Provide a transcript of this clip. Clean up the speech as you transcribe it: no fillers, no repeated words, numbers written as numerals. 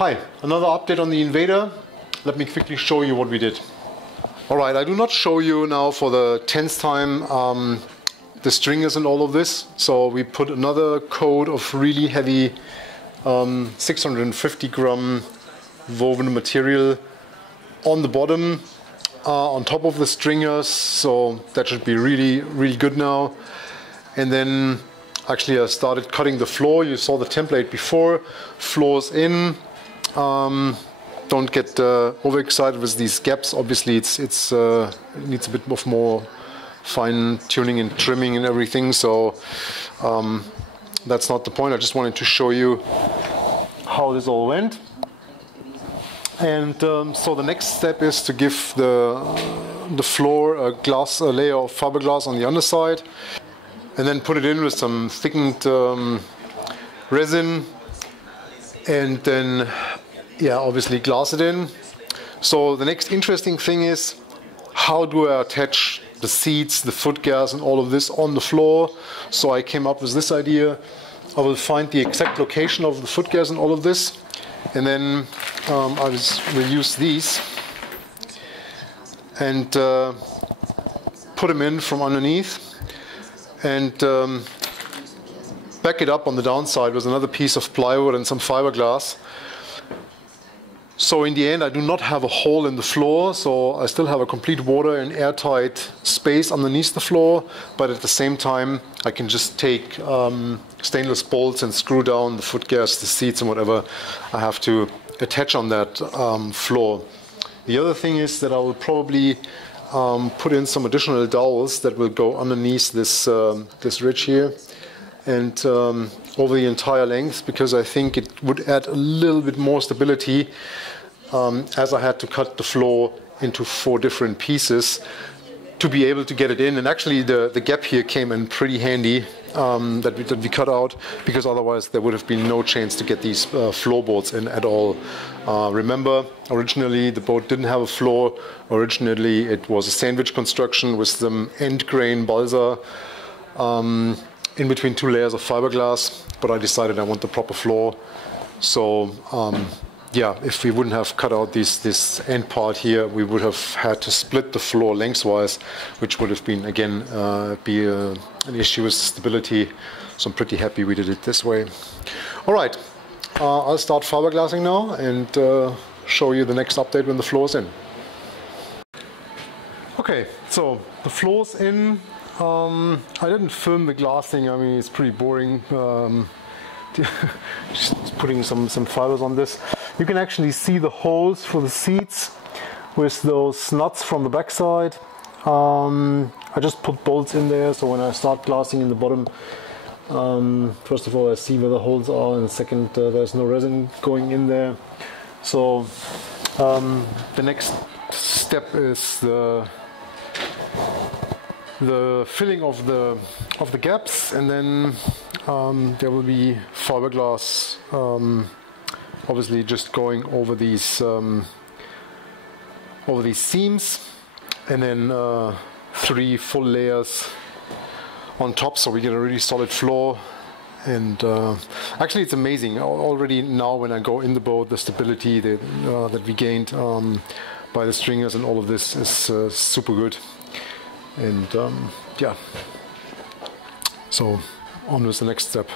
Hi, another update on the Invader. Let me quickly show you what we did. Alright, I do not show you now for the 10th time the stringers and all of this. So we put another coat of really heavy 650 gram woven material on the bottom, on top of the stringers. So that should be really good now. And then actually I started cutting the floor. You saw the template before. Floors in. Don't get overexcited with these gaps. Obviously it needs a bit of more fine tuning and trimming and everything. So that's not the point. I just wanted to show you how this all went. And so the next step is to give the floor a layer of fiberglass on the underside, and then put it in with some thickened resin, and then obviously glass it in. So the next interesting thing is, how do I attach the seats, the foot gas and all of this on the floor? So I came up with this idea. I will find the exact location of the foot gas and all of this, and then I will use these and put them in from underneath, and back it up on the downside with another piece of plywood and some fiberglass. So in the end I do not have a hole in the floor, so I still have a complete water and airtight space underneath the floor, but at the same time I can just take stainless bolts and screw down the foot gas, the seats and whatever I have to attach on that floor. The other thing is that I will probably put in some additional dowels that will go underneath this ridge here and over the entire length, because I think it would add a little bit more stability, as I had to cut the floor into 4 different pieces to be able to get it in. And actually the gap here came in pretty handy, that we cut out, because otherwise there would have been no chance to get these floorboards in at all. Remember, originally the boat didn't have a floor. Originally it was a sandwich construction with some end grain balsa in between 2 layers of fiberglass, but I decided I want the proper floor. So if we wouldn't have cut out this end part here, we would have had to split the floor lengthwise, which would have been again an issue with stability. So I'm pretty happy we did it this way. All right, I'll start fiberglassing now and show you the next update when the floor is in. Okay, so the floor's in. I didn't film the glassing. I mean, it's pretty boring. Just putting some fibers on this. You can actually see the holes for the seats with those nuts from the backside. I just put bolts in there, so when I start glassing in the bottom, first of all I see where the holes are, and second there's no resin going in there. So the next step is the filling of the gaps, and then there will be fiberglass obviously just going over these seams, and then 3 full layers on top, so we get a really solid floor. And actually it's amazing already now when I go in the boat, the stability that we gained by the stringers and all of this is super good. And so on with the next step.